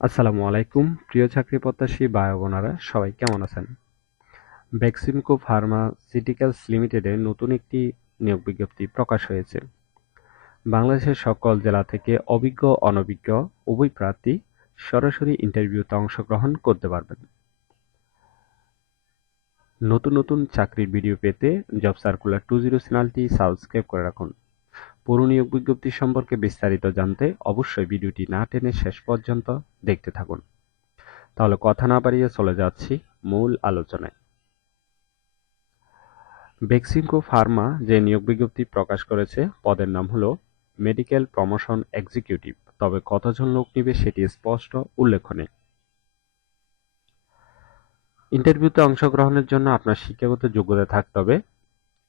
আসসালামু আলাইকুম, প্রিয় চাকরি প্রত্যাশী ভাই বোনেরা, সবাই কেমন আছেন? বেক্সিমকো ফার্মাসিউটিক্যালস লিমিটেডে নতুন একটি নিয়োগ বিজ্ঞপ্তি প্রকাশ হয়েছে। বাংলাদেশের সকল জেলা থেকে অভিজ্ঞ, অনভিজ্ঞ, উভয় প্রার্থী সরাসরি ইন্টারভিউতে অংশগ্রহণ করতে পারবেন। নতুন নতুন চাকরির ভিডিও পেতে জব সার্কুলার টু জিরো চ্যানেলটি সাবস্ক্রাইব করে রাখুন। পুরো নিয়োগ বিজ্ঞপ্তি সম্পর্কে বিস্তারিত জানতে অবশ্যই ভিডিওটি না টেনে শেষ পর্যন্ত দেখতে থাকুন। তাহলে কথা না বাড়িয়ে চলে যাচ্ছি মূল আলোচনায়। বেক্সিমকো ফার্মা যে নিয়োগ বিজ্ঞপ্তি প্রকাশ করেছে, পদের নাম হলো মেডিকেল প্রমোশন এক্সিকিউটিভ। তবে কতজন লোক নিবে সেটি স্পষ্ট উল্লেখ নেই ইন্টারভিউতে অংশগ্রহণের জন্য আপনার শিক্ষাগত যোগ্যতা থাকতে হবে।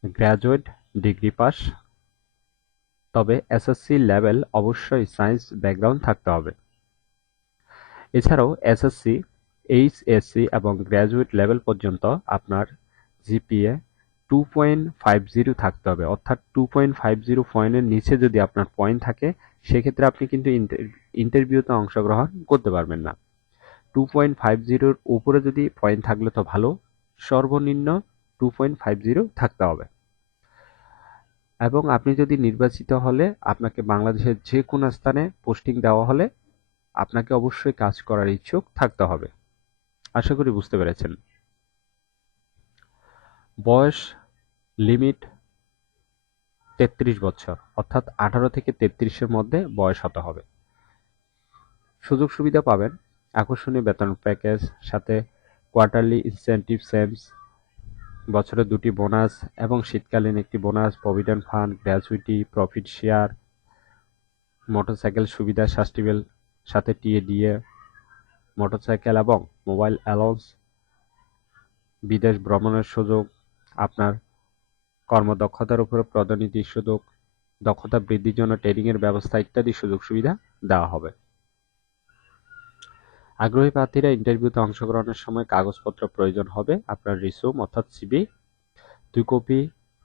গ্র্যাজুয়েট, ডিগ্রি পাস তবে এসএসসি লেভেল অবশ্যই সায়েন্স ব্যাকগ্রাউন্ড থাকতে হবে। এছাড়াও এসএসসি এইচএসসি এবং গ্র্যাজুয়েট লেভেল পর্যন্ত আপনার GPA two point five zero থাকতে হবে। অর্থাৎ টু পয়েন্ট ফাইভ জিরো পয়েন্টের নিচে যদি আপনার পয়েন্ট থাকে, সেক্ষেত্রে আপনি কিন্তু ইন্টারভিউতে অংশগ্রহণ করতে পারবেন না। টু পয়েন্ট ফাইভ জিরোর উপরে যদি পয়েন্ট থাকলে তো ভালো। সর্বনিম্ন টু পয়েন্ট ফাইভ জিরো থাকতে হবে। এবং আপনি যদি নির্বাচিত হলে, আপনাকে বাংলাদেশের যে কোনো স্থানে পোস্টিং দেওয়া হলে, আপনাকে অবশ্যই কাজ করার ইচ্ছুক থাকতে হবে। আশা করি বুঝতে পেরেছেন। বয়স লিমিট তেত্রিশ বছর, অর্থাৎ আঠারো থেকে তেত্রিশের মধ্যে বয়স হতে হবে। সুযোগ সুবিধা পাবেন। আকর্ষণীয় বেতন প্যাকেজ, সাথে কোয়ার্টারলি ইনসেন্টিভ সেমস বছরে দুটি বোনাস এবং শীতকালীন একটি bonus, provident fund gratuity profit share, motorcycle সুবিধা সাস্টিবেল, সাথে টিএডিএ, মোটরসাইকেল এবং মোবাইল অ্যালাউন্স, বিদেশ ভ্রমণের সুযোগ, আপনার কর্মদক্ষতার উপরে পদোন্নতির সুযোগ, দক্ষতা বৃদ্ধির জন্য ট্রেনিংয়ের ব্যবস্থা ইত্যাদি সুযোগ সুবিধা দেওয়া হবে। আগ্রহী প্রার্থীরা ইন্টারভিউতে অংশগ্রহণের সময় কাগজপত্র প্রয়োজন হবে, আপনার রিসুম অর্থাৎ সিবি, দুই কপি,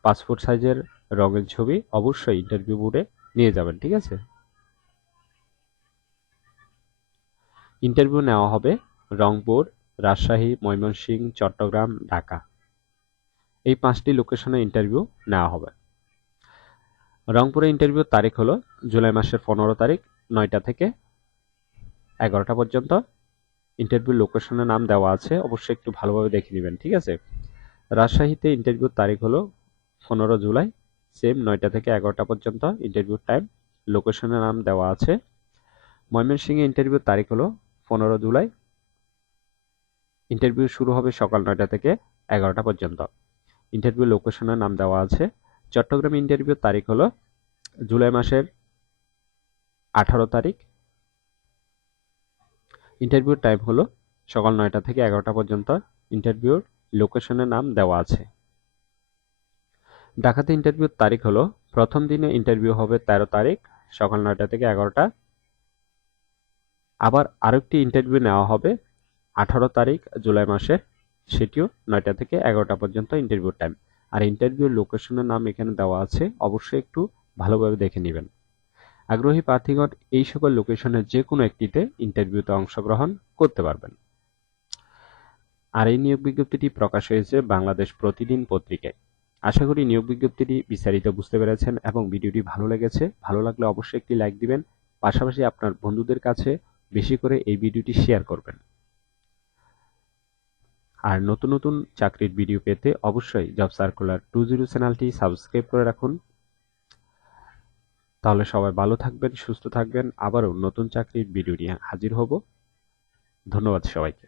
পাসপোর্ট সাইজের রঙের ছবি অবশ্যই ইন্টারভিউ বোর্ডে নিয়ে যাবেন, ঠিক আছে? ইন্টারভিউ নেওয়া হবে রংপুর, রাজশাহী ময়মনসিংহ চট্টগ্রাম, ঢাকা। এই পাঁচটি লোকেশনে ইন্টারভিউ নেওয়া হবে। রংপুরে ইন্টারভিউর তারিখ হলো জুলাই মাসের পনেরো তারিখ, নয়টা থেকে এগারোটা পর্যন্ত। ইন্টারভিউ লোকেশনের নাম দেওয়া আছে, অবশ্যই একটু ভালোভাবে দেখে নেবেন, ঠিক আছে? রাজশাহীতে ইন্টারভিউর তারিখ হলো পনেরো জুলাই সেম নয়টা থেকে এগারোটা পর্যন্ত ইন্টারভিউ টাইম লোকেশনের নাম দেওয়া আছে। ময়মনসিংহে ইন্টারভিউর তারিখ হলো পনেরো জুলাই ইন্টারভিউ শুরু হবে সকাল নয়টা থেকে এগারোটা পর্যন্ত। ইন্টারভিউ লোকেশনের নাম দেওয়া আছে। চট্টগ্রাম ইন্টারভিউর তারিখ হলো জুলাই মাসের আঠারো তারিখ ইন্টারভিউর টাইম হলো সকাল নয়টা থেকে এগারোটা পর্যন্ত। ইন্টারভিউর লোকেশনের নাম দেওয়া আছে। ঢাকাতে ইন্টারভিউর তারিখ হলো প্রথম দিনে ইন্টারভিউ হবে তেরো তারিখ, সকাল নয়টা থেকে এগারোটা। আবার আরেকটি ইন্টারভিউ নেওয়া হবে আঠারো তারিখ, জুলাই মাসের, সেটিও নয়টা থেকে এগারোটা পর্যন্ত ইন্টারভিউ টাইম আর ইন্টারভিউ লোকেশনের নাম এখানে দেওয়া আছে, অবশ্যই একটু ভালোভাবে দেখে নেবেন। আগ্রহী প্রার্থীগণ এই সকল লোকেশনের যে কোনো একটিতে ইন্টারভিউতে অংশগ্রহণ করতে পারবেন। আর এই নিয়োগ বিজ্ঞপ্তিটি প্রকাশ হয়েছে বাংলাদেশ প্রতিদিন পত্রিকায়। আশা করি নিয়োগ বিজ্ঞপ্তিটি বিস্তারিত বুঝতে পেরেছেন এবং ভিডিওটি ভালো লেগেছে। ভালো লাগলে অবশ্যই একটি লাইক দিবেন। পাশাপাশি আপনার বন্ধুদের কাছে বেশি করে এই ভিডিওটি শেয়ার করবেন। আর নতুন নতুন চাকরির ভিডিও পেতে অবশ্যই জব সার্কুলার টু জিরো চ্যানেলটি সাবস্ক্রাইব করে রাখুন। তাহলে সবাই ভালো থাকবেন, সুস্থ থাকবেন, আবারও নতুন চাকরির ভিডিও নিয়ে হাজির হব। ধন্যবাদ সবাইকে।